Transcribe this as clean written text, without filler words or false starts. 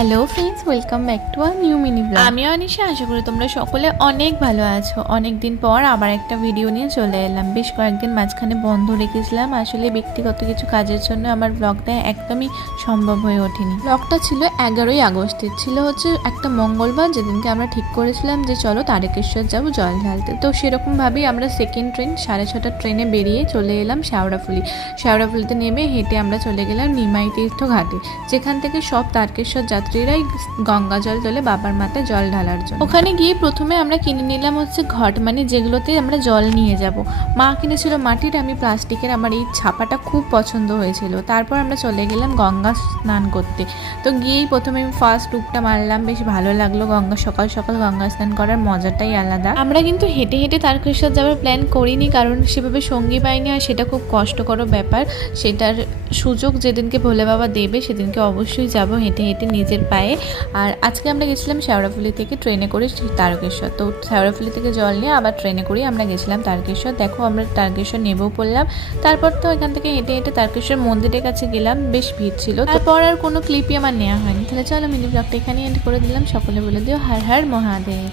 Hello friends, welcome back to a new mini blog. আমি অনিশা, আশা করি তোমরা সকলে অনেক ভালো আছো। অনেক দিন পর আবার একটা ভিডিও নিয়ে চলে এলাম। বেশ কয়েকদিন মাঝখানে বন্ধ রেখেছিলাম, আসলে ব্যক্তিগত কিছু কাজের জন্য আমার ব্লগটা একদমই সম্ভব হয়ে ওঠেনি। ব্লগটা ছিল 11ই আগস্টের, ছিল হচ্ছে একটা মঙ্গলবার, যেদিনকে আমরা ঠিক করেছিলাম যে চলো তারকেশ্বর যাবো জল ঢালতে। তো সেরকমভাবেই আমরা সেকেন্ড ট্রেন 6:30 ট্রেনে বেরিয়ে চলে এলাম শেওড়াফুলিতে নেমে হেঁটে আমরা চলে গেলাম নিমাই তীর্থ ঘাটে, যেখান থেকে সব তারকেশ্বর যাত্রীরাই গঙ্গা জল তোলে বাবার মাথায় জল ঢালার জন্য। ওখানে গিয়ে প্রথমে আমরা কিনে নিলাম হচ্ছে ঘট, মানে যেগুলোতে আমরা জল নিয়ে যাব। মা কিনেছিল মাটির, আমি প্লাস্টিকের। আমার এই ছাপাটা খুব পছন্দ হয়েছিল। তারপর আমরা চলে গেলাম গঙ্গা স্নান করতে। তো গিয়েই প্রথমে আমি ফার্স্ট ডুবটা মারলাম, বেশ ভালো লাগলো। সকাল সকাল গঙ্গা স্নান করার মজাটাই আলাদা। আমরা কিন্তু হেঁটে হেঁটে তারকেশ্বর যাওয়ার প্ল্যান করিনি, কারণ সেভাবে সঙ্গী পাইনি, আর সেটা খুব কষ্টকর ব্যাপার। সেটার সুযোগ যেদিনকে ভোলে বাবা দেবে সেদিনকে অবশ্যই যাব হেঁটে হেঁটে নিজের পায়ে। আর আজকে আমরা গেছিলাম শেওড়াফুলি থেকে ট্রেনে করে তারকেশ্বর। তো শেওড়াফুলি থেকে জল নিয়ে আবার ট্রেনে করেই আমরা গেছিলাম তারকেশ্বর। দেখো আমরা তারকেশ্বর নেবেও পড়লাম। তারপর তো এখান থেকে হেঁটে হেঁটে তারকেশ্বর মন্দিরের কাছে গেলাম, বেশ ভিড় ছিল। তারপর আর কোনো ক্লিপই আমার নেওয়া হয়নি। তাহলে চলো মিনি ব্লগটা এখানেই এন্ড করে দিলাম। সকলে বলে দিও হর হর মহাদেব।